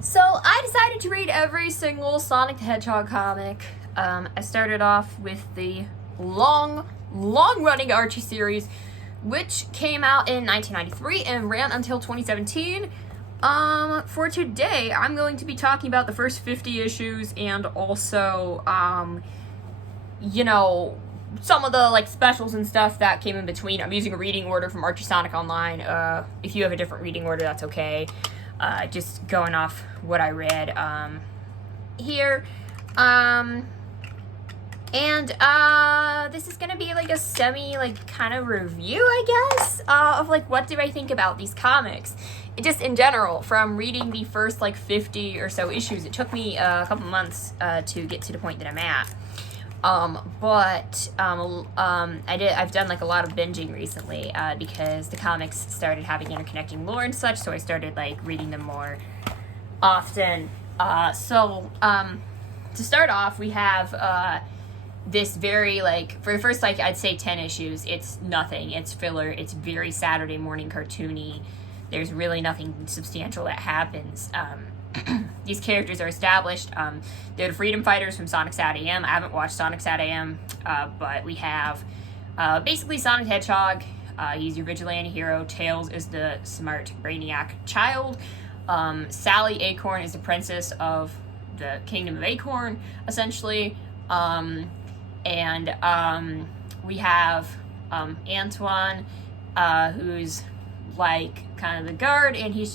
So I decided to read every single Sonic the Hedgehog comic. I started off with the long-running Archie series, which came out in 1993 and ran until 2017. For today, I'm going to be talking about the first 50 issues and also, some of the specials and stuff that came in between. I'm using a reading order from Archie Sonic Online. If you have a different reading order, that's okay. Just going off what I read here. This is gonna be a semi kind of review, I guess, of what do I think about these comics. Just in general, from reading the first 50 or so issues, it took me a couple months to get to the point that I'm at. I've done a lot of binging recently because the comics started having interconnecting lore and such, so I started reading them more often. To start off, we have this very for the first I'd say 10 issues, it's nothing, it's filler, it's very Saturday morning cartoony. There's really nothing substantial that happens. These characters are established. They're the freedom fighters from Sonic Sat AM. I haven't watched Sonic Sat AM, but we have basically Sonic Hedgehog. He's your vigilante hero. Tails is the smart brainiac child. Sally Acorn is the princess of the Kingdom of Acorn, essentially. We have Antoine, who's kind of the guard, and he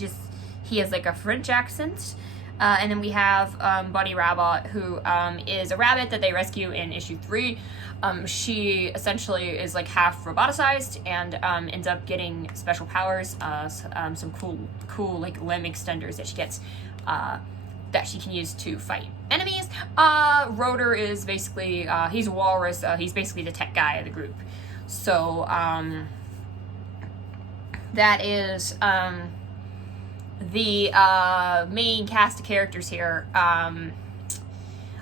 has a French accent. And then we have Bunny Rabbit, who is a rabbit that they rescue in issue 3. She essentially is half roboticized and ends up getting special powers, some cool limb extenders that she gets that she can use to fight enemies. Rotor is basically he's a walrus. He's basically the tech guy of the group. So that is the main cast of characters here.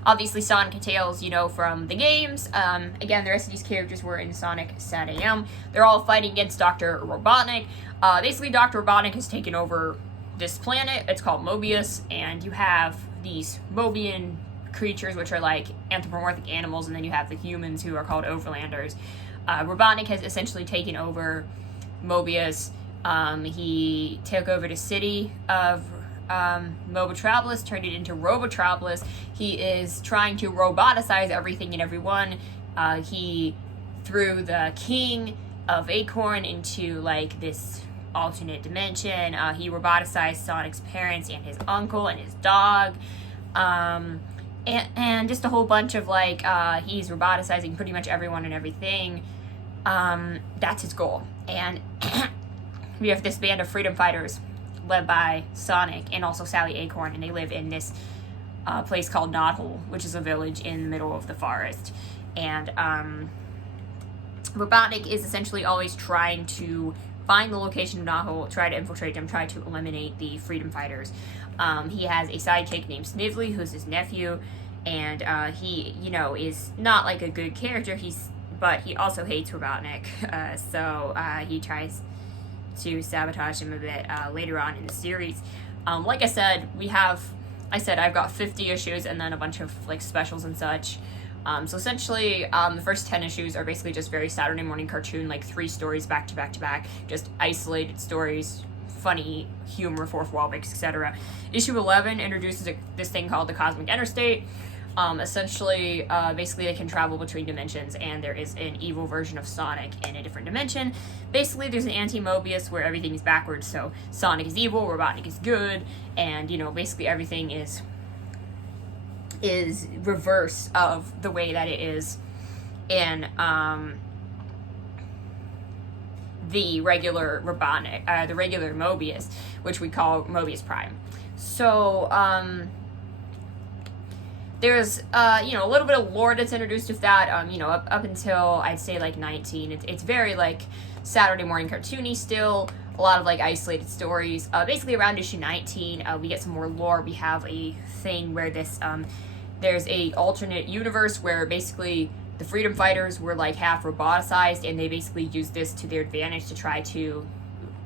Obviously Sonic and Tails, from the games. Again, the rest of these characters were in Sonic Sat AM. They're all fighting against Dr. Robotnik. Basically, Dr. Robotnik has taken over this planet. It's called Mobius, and you have these Mobian creatures, which are anthropomorphic animals, and then you have the humans, who are called Overlanders. Robotnik has essentially taken over Mobius. He took over the city of Mobotropolis, turned it into Robotropolis. He is trying to roboticize everything and everyone. He threw the king of Acorn into this alternate dimension. He roboticized Sonic's parents and his uncle and his dog. And just a whole bunch of he's roboticizing pretty much everyone and everything. That's his goal. And we have this band of freedom fighters led by Sonic and also Sally Acorn, and they live in this place called Knothole, which is a village in the middle of the forest. And Robotnik is essentially always trying to find the location of Knothole, try to infiltrate them, try to eliminate the freedom fighters. He has a sidekick named Snively, who's his nephew, and he, is not a good character. But he also hates Robotnik, so he tries to sabotage him a bit later on in the series. Like I said, I've got 50 issues and then a bunch of specials and such. So essentially, the first 10 issues are basically just very Saturday morning cartoon, 3 stories back to back to back, just isolated stories, funny humor, fourth wall breaks, etc. Issue 11 introduces this thing called the Cosmic Interstate. Essentially, basically they can travel between dimensions, and there is an evil version of Sonic in a different dimension. Basically, there's an anti-Mobius where everything is backwards, so Sonic is evil, Robotnik is good, and, basically everything is reverse of the way that it is in, the regular Robotnik, the regular Mobius, which we call Mobius Prime. So, there's, a little bit of lore that's introduced with that, up until, I'd say, 19. It's very, Saturday morning cartoony still, a lot of, isolated stories. Basically, around issue 19, we get some more lore. We have a thing where there's a alternate universe where, basically, the freedom fighters were, half roboticized, and they basically used this to their advantage to try to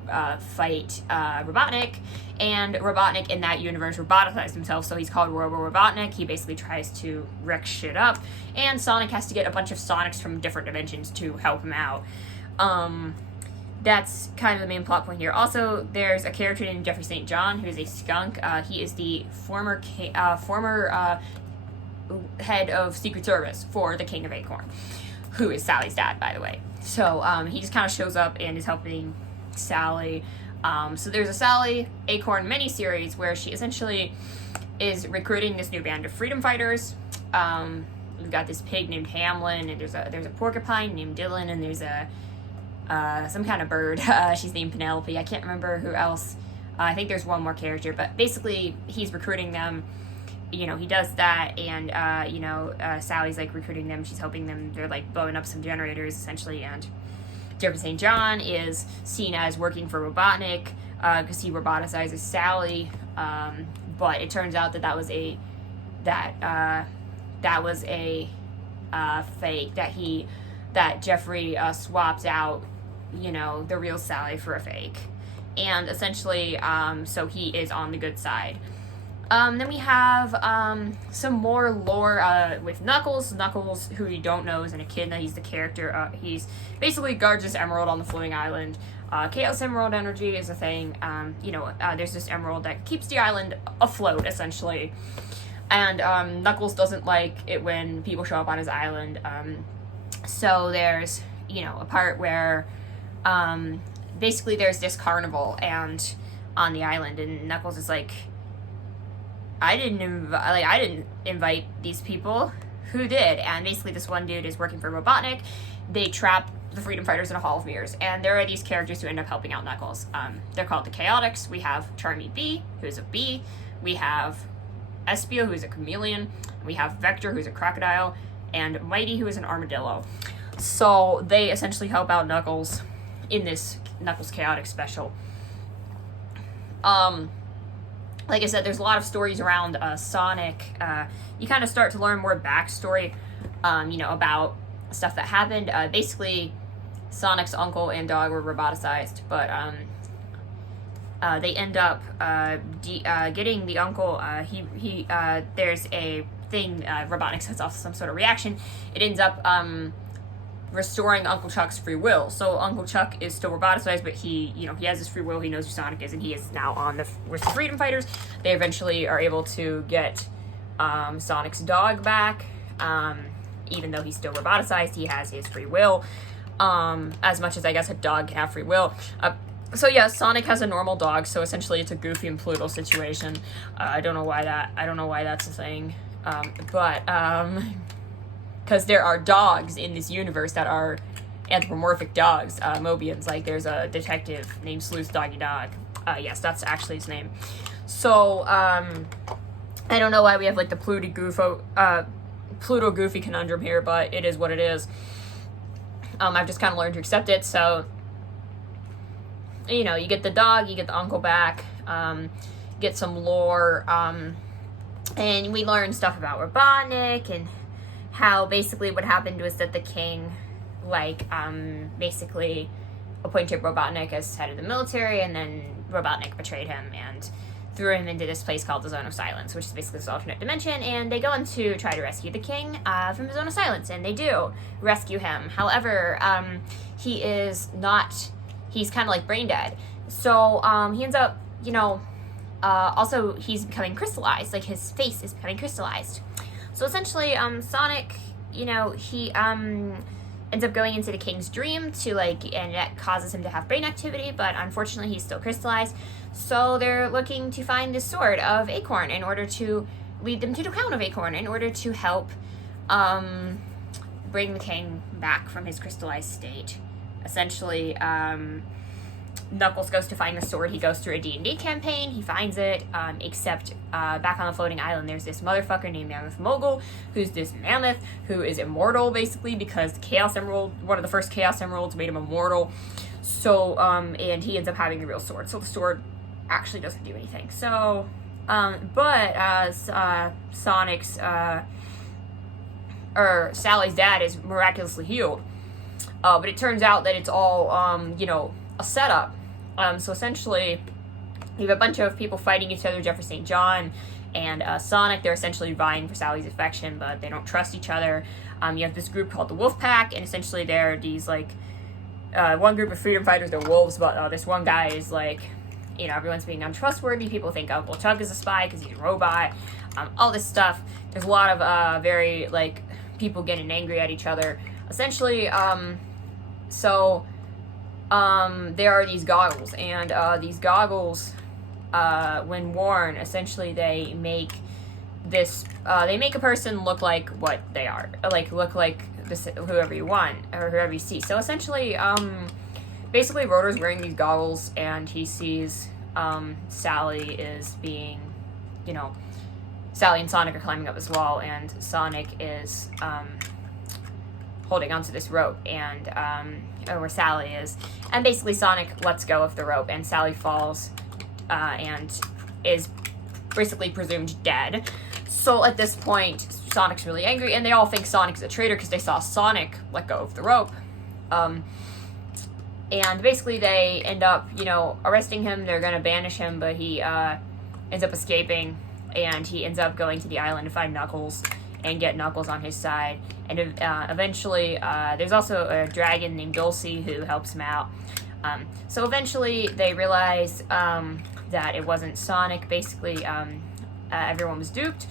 fight Robotnik, and Robotnik in that universe roboticized himself, so he's called Robo-Robotnik. He basically tries to wreck shit up, and Sonic has to get a bunch of Sonics from different dimensions to help him out. That's kind of the main plot point here. Also, there's a character named Jeffrey St. John, who is a skunk. He is the former head of Secret Service for the King of Acorn, who is Sally's dad, by the way. So he just kind of shows up and is helping Sally. So there's a Sally Acorn miniseries where she essentially is recruiting this new band of freedom fighters. We've got this pig named Hamlin, and there's a porcupine named Dylan, and there's some kind of bird. She's named Penelope. I can't remember who else. I think there's one more character, but basically he's recruiting them. You know, he does that, and Sally's like recruiting them. She's helping them. They're like blowing up some generators essentially, and Jeffrey St. John is seen as working for Robotnik because he roboticizes Sally. But it turns out that was a fake. That Jeffrey swaps out, the real Sally for a fake, and essentially, so he is on the good side. Then we have some more lore with Knuckles. Knuckles, who you don't know, is an echidna. He's the character. He's basically guards this emerald on the floating island. Chaos Emerald energy is a thing. There's this emerald that keeps the island afloat, essentially. And Knuckles doesn't like it when people show up on his island. So there's, a part where basically there's this carnival and on the island, and Knuckles is like, I didn't invite these people. Who did? And basically this one dude is working for Robotnik. They trap the freedom fighters in a hall of mirrors, and there are these characters who end up helping out Knuckles. They're called the Chaotix. We have Charmy Bee, who's a bee. We have Espio, who's a chameleon. We have Vector, who's a crocodile, and Mighty, who is an armadillo. So they essentially help out Knuckles in this Knuckles Chaotix special. Like I said, there's a lot of stories around Sonic. You kind of start to learn more backstory, about stuff that happened. Basically, Sonic's uncle and dog were roboticized, but they end up getting the uncle. There's a thing, Robotnik sets off some sort of reaction. It ends up restoring Uncle Chuck's free will. So Uncle Chuck is still roboticized, but he has his free will. He knows who Sonic is, and he is now on with the Freedom Fighters. They eventually are able to get Sonic's dog back. Even though he's still roboticized, he has his free will. As much as I guess a dog can have free will. So yeah, Sonic has a normal dog. So essentially, it's a Goofy and Pluto situation. I don't know why that's a thing. Because there are dogs in this universe that are anthropomorphic dogs, Mobians. Like, there's a detective named Sleuth Doggy Dog. Yes, that's actually his name. So, I don't know why we have, like, the Pluto Goofy conundrum here, but it is what it is. I've just kind of learned to accept it, so, you get the dog, you get the uncle back, get some lore, and we learn stuff about Robotnik, and how basically what happened was that the king, basically appointed Robotnik as head of the military, and then Robotnik betrayed him and threw him into this place called the Zone of Silence, which is basically this alternate dimension, and they go in to try to rescue the king from the Zone of Silence, and they do rescue him. However, he's kind of like brain dead. So he ends up, also he's becoming crystallized, like his face is becoming crystallized. So essentially, Sonic, he ends up going into the king's dream and that causes him to have brain activity, but unfortunately he's still crystallized. So they're looking to find the sword of Acorn in order to lead them to the crown of Acorn in order to help bring the king back from his crystallized state. Essentially, Knuckles goes to find the sword. He goes through a D&D campaign. He finds it, except back on the floating island, there's this motherfucker named Mammoth Mogul, who's this mammoth who is immortal, basically, because the Chaos Emerald, one of the first Chaos Emeralds, made him immortal. So, and he ends up having the real sword. So the sword actually doesn't do anything. So, Sonic's, or Sally's dad is miraculously healed. But it turns out that it's all, a setup. So essentially, you have a bunch of people fighting each other, Jeffrey St. John and Sonic. They're essentially vying for Sally's affection, but they don't trust each other. You have this group called the Wolf Pack, and essentially they're these, like, one group of freedom fighters, they're wolves, but this one guy is, like, you know, everyone's being untrustworthy. People think Uncle Chuck is a spy because he's a robot. All this stuff. There's a lot of very, like, people getting angry at each other. Essentially, there are these goggles, and these goggles, when worn, essentially they make this, they make a person look like what they are, like, look like this, whoever you want, or whoever you see. So essentially, basically Rotor's wearing these goggles, and he sees, Sally is being, you know, Sally and Sonic are climbing up this wall, and Sonic is, holding onto this rope, and, where Sally is, and basically Sonic lets go of the rope, and Sally falls, and is basically presumed dead. So at this point, Sonic's really angry, and they all think Sonic's a traitor because they saw Sonic let go of the rope. And basically they end up, you know, arresting him. They're gonna banish him, but he ends up escaping, and he ends up going to the island to find Knuckles and get Knuckles on his side. And eventually, there's also a dragon named Dulcie who helps him out. So eventually they realize that it wasn't Sonic. Basically, everyone was duped.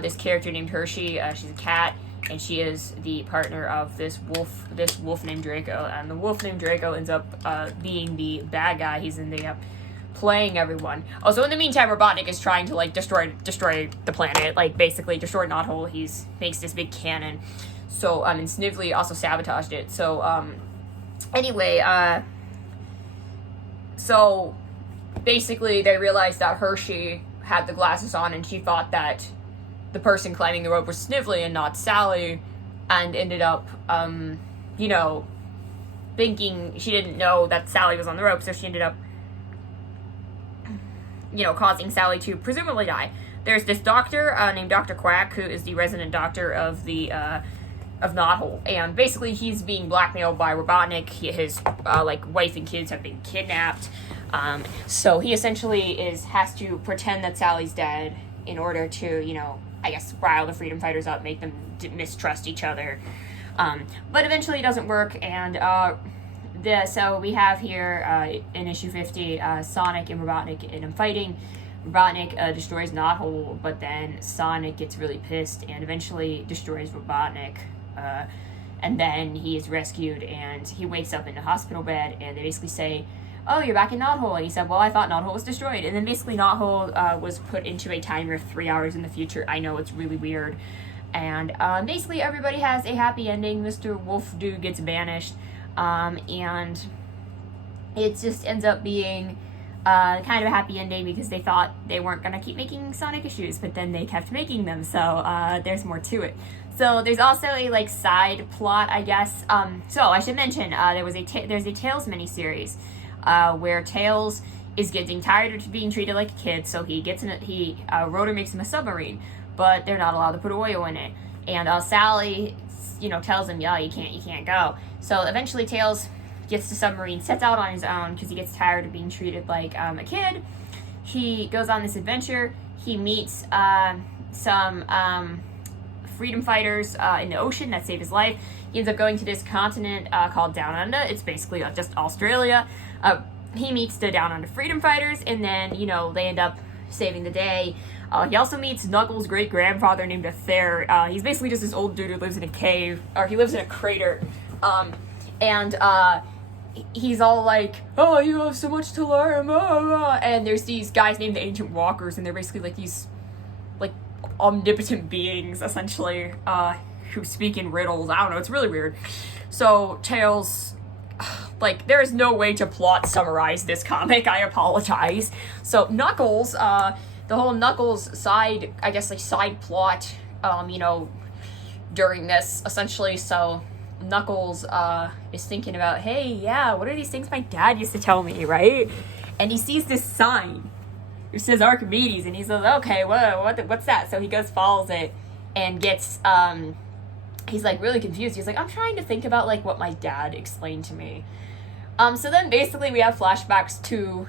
This character named Hershey, she's a cat, and she is the partner of this wolf named Draco. And the wolf named Draco ends up being the bad guy. He's in the playing everyone. Also, in the meantime, Robotnik is trying to, like, destroy the planet, like, basically destroy Knothole. He's makes this big cannon. So, and Snively also sabotaged it. So, anyway, so basically they realized that Hershey had the glasses on, and she thought that the person climbing the rope was Snively and not Sally, and ended up, you know, thinking she didn't know that Sally was on the rope, so she ended up, you know, causing Sally to presumably die. There's this doctor named Dr. Quack, who is the resident doctor of the of Knothole, and basically he's being blackmailed by Robotnik. His like wife and kids have been kidnapped, so he essentially has to pretend that Sally's dead in order to, you know, I guess rile the freedom fighters up, make them mistrust each other. But eventually it doesn't work, and so we have here in issue 50, Sonic and Robotnik end up fighting. Robotnik destroys Knothole, but then Sonic gets really pissed and eventually destroys Robotnik. And then he is rescued, and he wakes up in a hospital bed, and they basically say, "Oh, you're back in Knothole." And he said, "Well, I thought Knothole was destroyed." And then basically Knothole was put into a timer 3 hours in the future. I know, it's really weird. And basically everybody has a happy ending. Mr. Wolf Dude gets banished. And it just ends up being kind of a happy ending because they thought they weren't going to keep making Sonic issues, but then they kept making them, so there's more to it. So there's also a, like, side plot, I guess. So I should mention, there's a Tails miniseries where Tails is getting tired of being treated like a kid, so he gets Rotor makes him a submarine, but they're not allowed to put oil in it. And Sally, you know, tells him, "Yeah, you can't go." So eventually Tails gets the submarine, sets out on his own because he gets tired of being treated like a kid. He goes on this adventure. He meets some freedom fighters in the ocean that save his life. He ends up going to this continent called Down Under. It's basically just Australia. He meets the Down Under freedom fighters, and then, you know, they end up saving the day. He also meets Knuckles' great-grandfather named Ather. He's basically just this old dude who lives in a cave, or he lives in a crater. And he's all like, "Oh, you have so much to learn," and there's these guys named the Ancient Walkers, and they're basically like these, like, omnipotent beings, essentially, who speak in riddles. I don't know, it's really weird. So, Tails, like, there is no way to plot summarize this comic, I apologize. So, Knuckles, the whole Knuckles side, I guess, like, side plot, you know, during this, essentially, so Knuckles is thinking about, hey, yeah, what are these things my dad used to tell me, right? And he sees this sign. It says Archimedes, and he says, "Okay, what's that?" So he goes, follows it, and gets, he's, like, really confused. He's like, "I'm trying to think about, like, what my dad explained to me." So then basically we have flashbacks to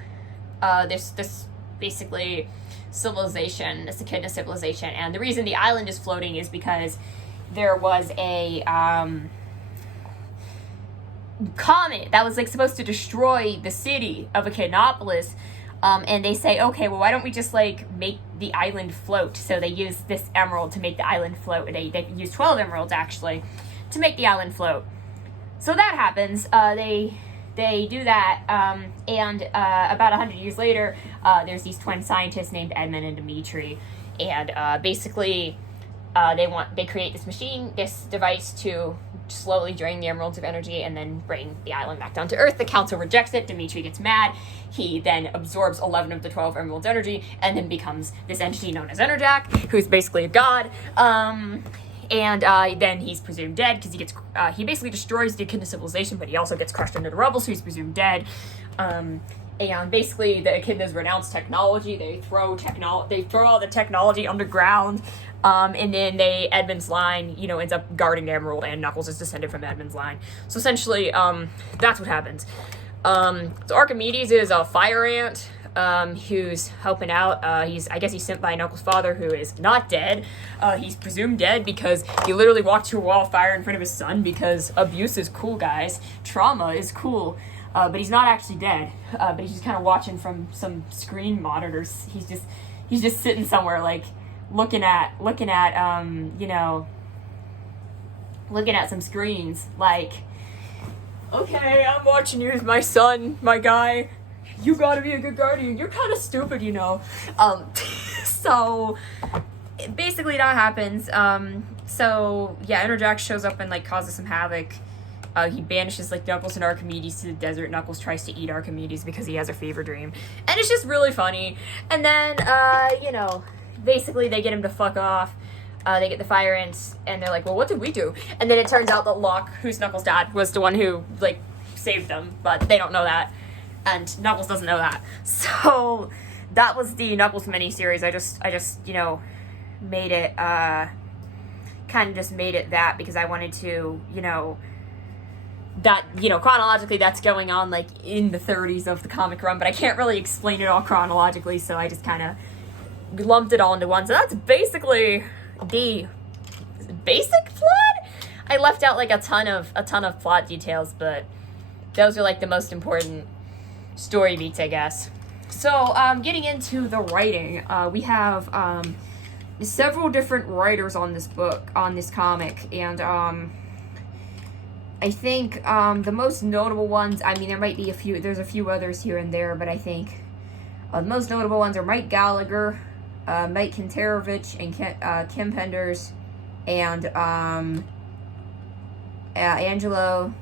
this basically civilization, this echidna civilization, and the reason the island is floating is because there was a comet that was like supposed to destroy the city of Echidnopolis, and they say, okay, well, why don't we just like make the island float? So they use this emerald to make the island float. They use 12 emeralds actually to make the island float. So that happens. They do that, and about 100 years later, there's these twin scientists named Edmund and Dimitri, and basically they create this device to slowly drain the emeralds of energy and then bring the island back down to Earth. The council rejects it. Dimitri gets mad. He then absorbs 11 of the 12 emeralds' energy and then becomes this entity known as Enerjack, who's basically a god. And then he's presumed dead because he basically destroys the Echidna civilization, but he also gets crushed under the rubble, so he's presumed dead. And basically the Echidnas renounce technology. They throw all the technology underground. And then Edmund's line, ends up guarding the emerald, and Knuckles is descended from Edmund's line. So essentially, that's what happens. So Archimedes is a fire ant, who's helping out. I guess he's sent by Knuckles' father, who is not dead. He's presumed dead because he literally walked to a wall of fire in front of his son, because abuse is cool, guys. Trauma is cool. But he's not actually dead. But he's just kind of watching from some screen monitors. He's just sitting somewhere, like, looking at some screens, like, okay, I'm watching you, my son, my guy. You gotta be a good guardian. You're kind of stupid, So basically that happens. So yeah, Enerjack shows up and like causes some havoc. He banishes like Knuckles and Archimedes to the desert. Knuckles tries to eat Archimedes because he has a fever dream, and it's just really funny. And then basically they get him to fuck off. They get the fire ants, and they're like, well, what did we do? And then it turns out that Locke, who's Knuckles' dad, was the one who like saved them, but they don't know that. And Knuckles doesn't know that. So that was the Knuckles miniseries. I just made it, kind of just made it that because I wanted to, that, chronologically that's going on, like, in the 30s of the comic run, but I can't really explain it all chronologically, so I just kind of lumped it all into one. So that's basically the basic plot. I left out, like, a ton of plot details, but those are, like, the most important story beats, I guess. So, getting into the writing, we have several different writers on this comic, and I think the most notable ones, I mean, there might be there's a few others here and there, but I think the most notable ones are Mike Gallagher, Mike Kintarovich, and Kim Penders, and Angelo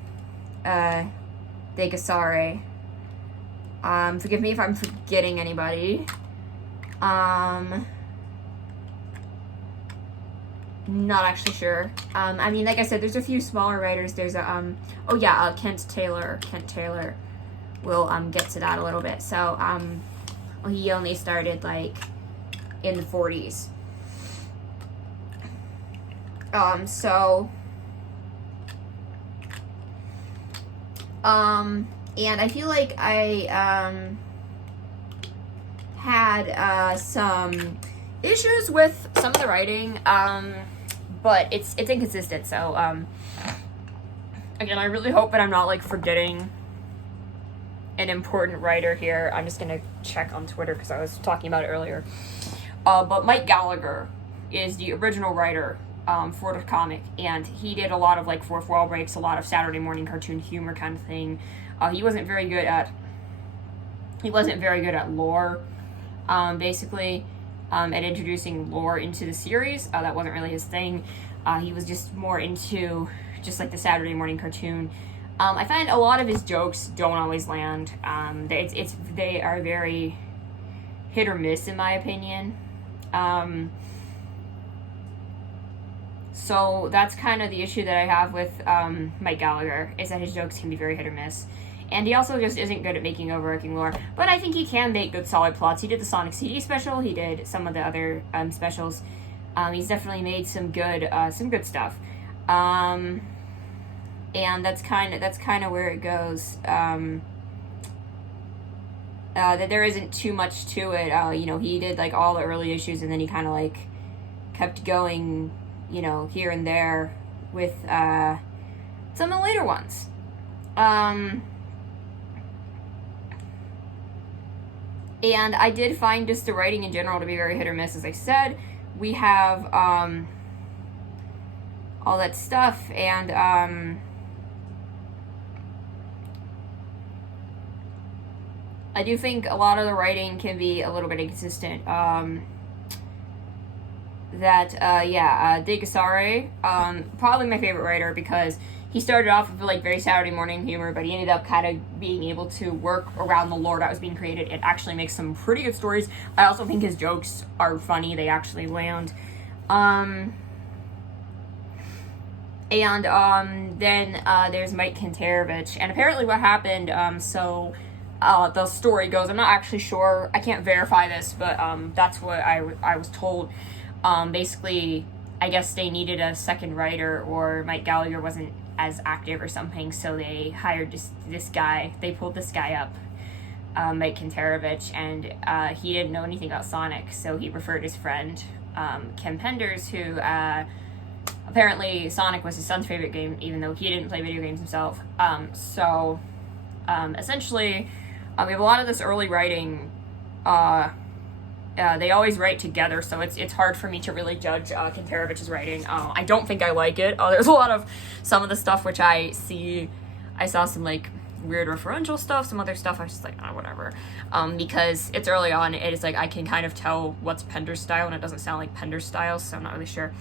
De Gassare. Forgive me if I'm forgetting anybody. Not actually sure. I mean, like I said, there's a few smaller writers. There's Kent Taylor. Kent Taylor. We'll get to that a little bit. So he only started like in the 40s. And I feel like I had some issues with some of the writing, but it's inconsistent. So again, I really hope that I'm not like forgetting an important writer here. I'm just gonna check on Twitter because I was talking about it earlier. But Mike Gallagher is the original writer for the comic, and he did a lot of like fourth wall breaks, a lot of Saturday morning cartoon humor kind of thing. He wasn't very good at lore, basically, at introducing lore into the series. That wasn't really his thing. He was just more into just like the Saturday morning cartoon. I find a lot of his jokes don't always land. They are very hit or miss in my opinion. So that's kind of the issue that I have with Mike Gallagher, is that his jokes can be very hit or miss. And he also just isn't good at making overarching lore. But I think he can make good, solid plots. He did the Sonic CD special. He did some of the other specials. He's definitely made some good stuff. and that's kind of where it goes. That there isn't too much to it. You know, he did like all the early issues, and then he kind of like kept going, you know, here and there with some of the later ones. And I did find just the writing in general to be very hit or miss. As I said, we have all that stuff, and I do think a lot of the writing can be a little bit inconsistent. Digasare, probably my favorite writer, because he started off with like very Saturday morning humor, but he ended up kind of being able to work around the lore that was being created. It actually makes some pretty good stories. I also think his jokes are funny. They actually land. Then there's Mike Kantarovich, and apparently what happened, the story goes, I'm not actually sure, I can't verify this, but that's what I was told. Basically, I guess they needed a second writer, or Mike Gallagher wasn't as active or something, so they hired this guy. They pulled this guy up, Mike Kantarovich, and he didn't know anything about Sonic, so he referred his friend, Ken Penders, who apparently Sonic was his son's favorite game, even though he didn't play video games himself. Essentially, we have a lot of this early writing. They always write together, so it's hard for me to really judge Kantarovich's writing. I don't think I like it. There's a lot of some of the stuff which I saw some like weird referential stuff, some other stuff I was just like, whatever. Because it's early on, it's like I can kind of tell what's Pender's style, and it doesn't sound like Pender's style, so I'm not really sure.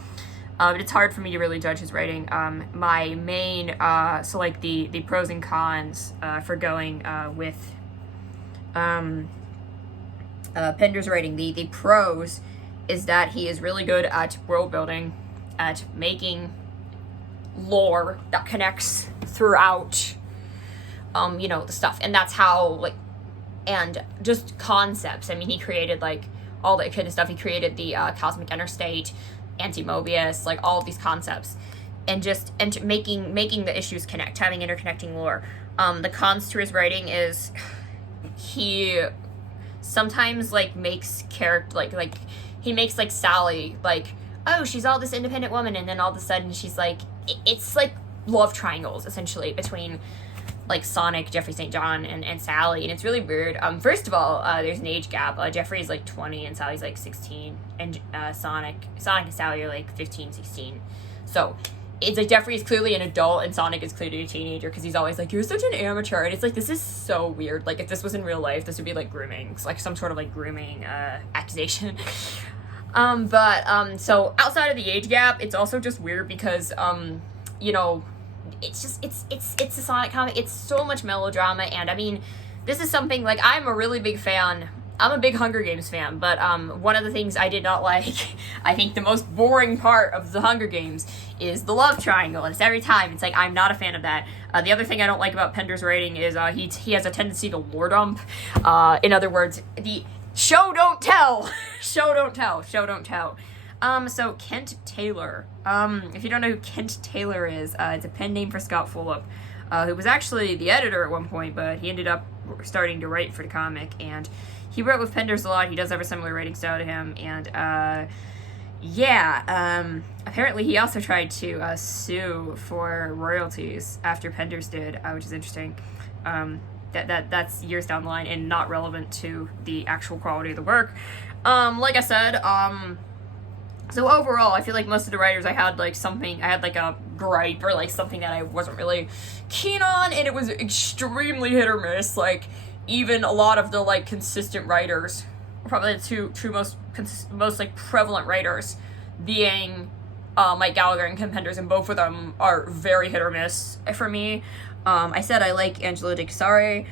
But it's hard for me to really judge his writing. My main, so like the pros and cons for going with Pender's writing. The pros is that he is really good at world building, at making lore that connects throughout, the stuff. And that's how, and just concepts. I mean, he created, all that kind of stuff. He created the Cosmic Interstate, Anti-Mobius, all of these concepts. And making the issues connect, having interconnecting lore. The cons to his writing is he sometimes makes character he makes Sally oh, she's all this independent woman, and then all of a sudden she's it's love triangles essentially between Sonic, Jeffrey St. John, and Sally, and it's really weird. First of all, there's an age gap. Jeffrey's 20 and Sally's 16, and Sonic and Sally are 15, 16. So it's Jeffrey is clearly an adult and Sonic is clearly a teenager, because he's always you're such an amateur, and it's this is so weird. If this was in real life, this would be grooming, some sort of grooming accusation. So outside of the age gap, it's also just weird because it's a Sonic comic. It's so much melodrama, and I mean, this is something I'm a really big fan. I'm a big Hunger Games fan, but one of the things I did not like, I think the most boring part of the Hunger Games is the love triangle. It's every time. It's I'm not a fan of that. The other thing I don't like about Pender's writing is he has a tendency to lore dump. In other words, the show don't tell. Show don't tell. Show don't tell. So Kent Taylor. If you don't know who Kent Taylor is, it's a pen name for Scott Fulop, who was actually the editor at one point, but he ended up starting to write for the comic, and he wrote with Penders a lot. He does have a similar writing style to him, and apparently he also tried to sue for royalties after Penders did, which is interesting. That's years down the line and not relevant to the actual quality of the work. Like I said, so overall, I feel most of the writers I had a gripe or something that I wasn't really keen on, and it was extremely hit or miss. Even a lot of the consistent writers, probably the two most prevalent writers, being Mike Gallagher and Ken Penders, and both of them are very hit or miss for me. I said I like Angelo Digasare.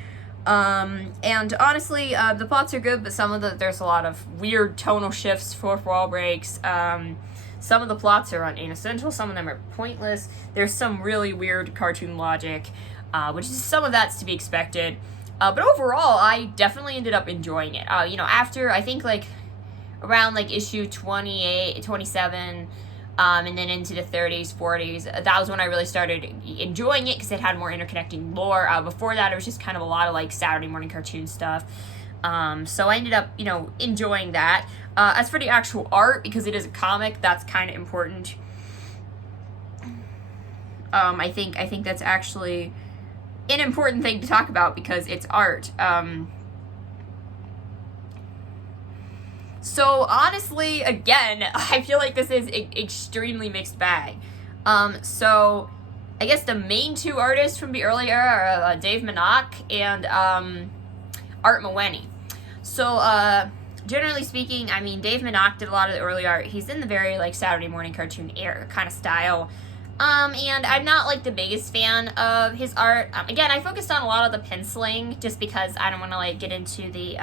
And honestly, the plots are good, but there's a lot of weird tonal shifts, fourth wall breaks. Some of the plots are inessential, some of them are pointless. There's some really weird cartoon logic, which is some of that's to be expected. But overall, I definitely ended up enjoying it. After, I think, around, issue 28, 27, and then into the 30s, 40s. That was when I really started enjoying it because it had more interconnecting lore. Before that, it was just kind of a lot of like Saturday morning cartoon stuff. So I ended up, enjoying that. As for the actual art, because it is a comic, that's kind of important. I think that's actually an important thing to talk about because it's art. So honestly, again, I feel like this is extremely mixed bag. So I guess the main two artists from the early era are Dave Manock and Art Mawhinney. So generally speaking, I mean, Dave Manock did a lot of the early art. He's in the very like Saturday morning cartoon era kind of style. And I'm not like the biggest fan of his art. Again, I focused on a lot of the penciling just because I don't want to like get into the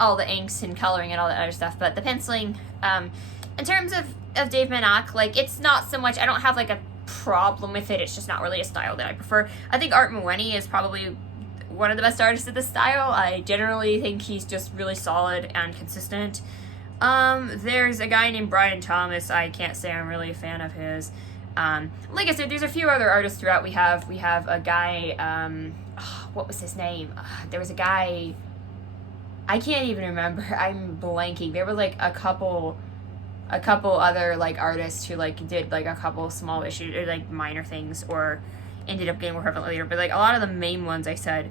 all the inks and coloring and all that other stuff, but the penciling, in terms of Dave Manock, like, it's not so much, I don't have, like, a problem with it, it's just not really a style that I prefer. I think Art Mawhinney is probably one of the best artists of this style. I generally think he's just really solid and consistent. There's a guy named Brian Thomas, I can't say I'm really a fan of his. Like I said, there's a few other artists throughout. We have a guy, what was his name? There was a guy, I can't even remember. I'm blanking. There were like a couple other like artists who like did like a couple small issues or like minor things or ended up getting more prevalent later. But like a lot of the main ones I said,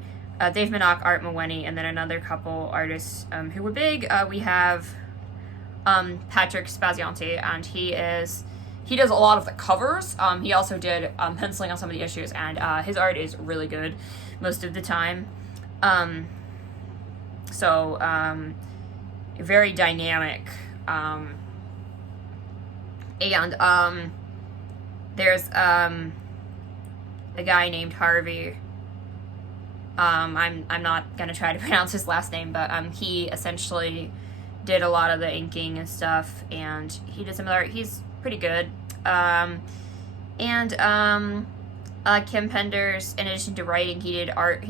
Dave Manock, Art Mawhinney, and then another couple artists who were big. We have Patrick Spaziante, and he does a lot of the covers. He also did penciling on some of the issues, and his art is really good most of the time. So, very dynamic, and, there's, a guy named Harvey, I'm not gonna try to pronounce his last name, but, he essentially did a lot of the inking and stuff, and he did some other art. He's pretty good, Kim Penders, in addition to writing, he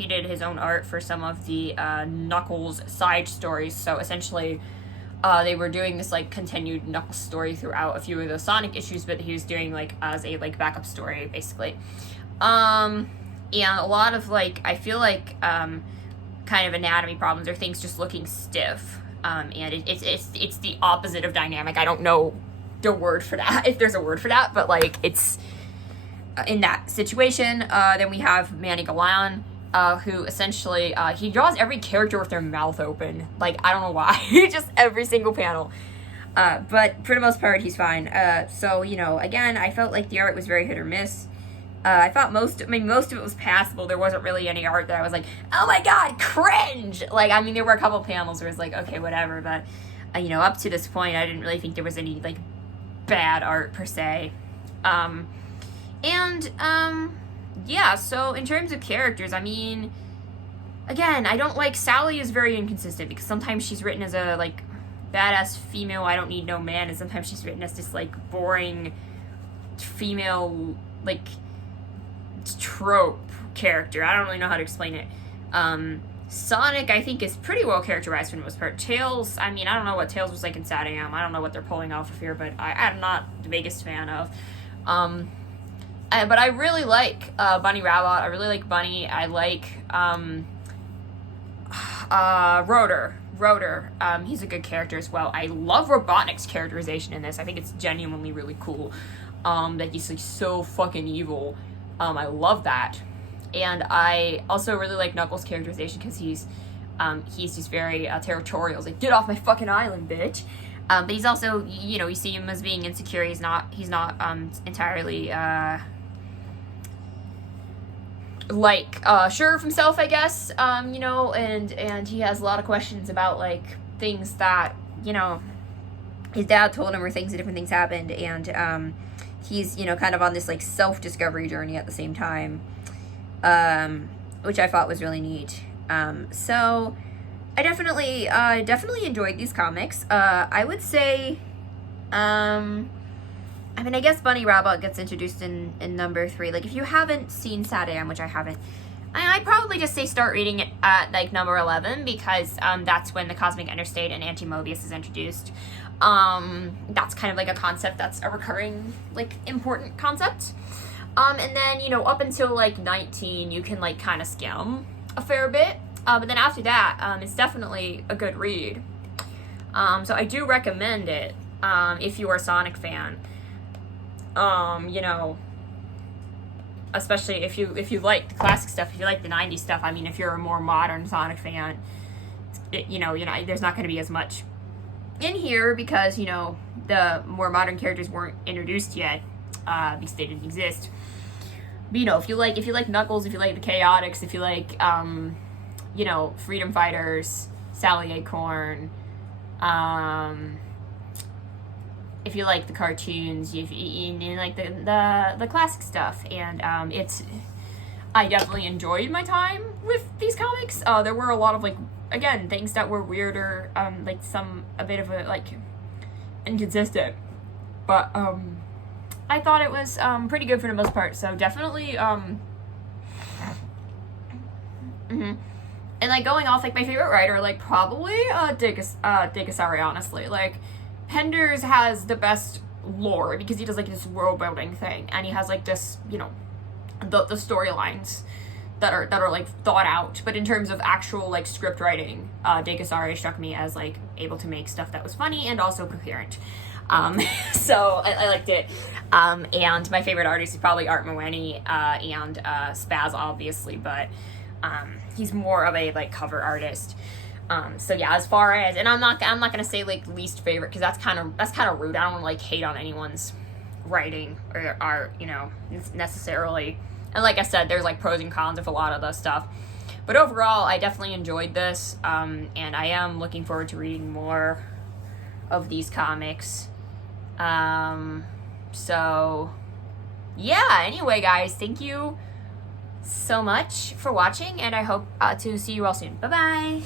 did his own art for some of the Knuckles side stories. So essentially, they were doing this like continued Knuckles story throughout a few of the Sonic issues, but he was doing like as a like backup story basically. And a lot of like, I feel like kind of anatomy problems or things just looking stiff. And it's the opposite of dynamic. I don't know the word for that, if there's a word for that, but like it's in that situation. Then we have Manny Galan, who essentially, he draws every character with their mouth open. Like, I don't know why. Just every single panel. But for the most part, he's fine. So, again, I felt like the art was very hit or miss. I thought most of it was passable. There wasn't really any art that I was like, oh my god, cringe! Like, I mean, there were a couple panels where it's like, okay, whatever, but, up to this point, I didn't really think there was any, like, bad art, per se. Yeah, so in terms of characters, I mean, again, I don't like, Sally is very inconsistent, because sometimes she's written as a, like, badass female, I don't need no man, and sometimes she's written as this, like, boring female, like, trope character. I don't really know how to explain it. Sonic, I think, is pretty well characterized for the most part. Tails, I mean, I don't know what Tails was like in SatAM. I don't know what they're pulling off of here, but I'm not the biggest fan of. But I really like Bunny Rabbit. I really like Bunny. I like Rotor. He's a good character as well. I love Robotnik's characterization in this. I think it's genuinely really cool. That he's like so fucking evil. I love that. And I also really like Knuckles' characterization because he's just very territorial. He's like, get off my fucking island, bitch. But he's also, you see him as being insecure. He's not entirely sure of himself, I guess. And he has a lot of questions about like things that his dad told him, or different things happened, and he's kind of on this like self-discovery journey at the same time, which I thought was really neat. So I definitely enjoyed these comics. I would say, I guess Bunny Rabbit gets introduced in number 3. Like, if you haven't seen SatAM, which I haven't, I'd probably just say start reading it at like number 11 because that's when the cosmic interstate and Anti-Mobius is introduced. That's kind of like a concept that's a recurring, like, important concept. And then, you know, up until like 19, you can like kind of skim a fair bit. But then after that, it's definitely a good read. So I do recommend it if you are a Sonic fan. You know, especially if you like the classic stuff, if you like the 90s stuff. I mean, if you're a more modern Sonic fan, you know, there's not going to be as much in here because, you know, the more modern characters weren't introduced yet because they didn't exist. But, you know, if you like Knuckles, if you like the Chaotix, if you like, you know, Freedom Fighters, Sally Acorn, if you like the cartoons, if you like the classic stuff, and I definitely enjoyed my time with these comics. There were a lot of, like, again, things that were weirder, like a bit of a, like, inconsistent, but I thought it was pretty good for the most part. So definitely and like going off, like, my favorite writer, like, probably Digasari, honestly. Like, Penders has the best lore because he does like this world building thing, and he has like this, you know, the storylines that are like thought out. But in terms of actual like script writing, Digasari struck me as like able to make stuff that was funny and also coherent. So I liked it. And my favorite artist is probably Art Moeni and Spaz, obviously, but he's more of a like cover artist. So yeah, as far as, and I'm not gonna say like least favorite because that's kind of rude. I don't want to like hate on anyone's writing or art, you know, necessarily. And like I said, there's like pros and cons of a lot of the stuff. But overall, I definitely enjoyed this, and I am looking forward to reading more of these comics. So yeah. Anyway, guys, thank you so much for watching, and I hope to see you all soon. Bye bye.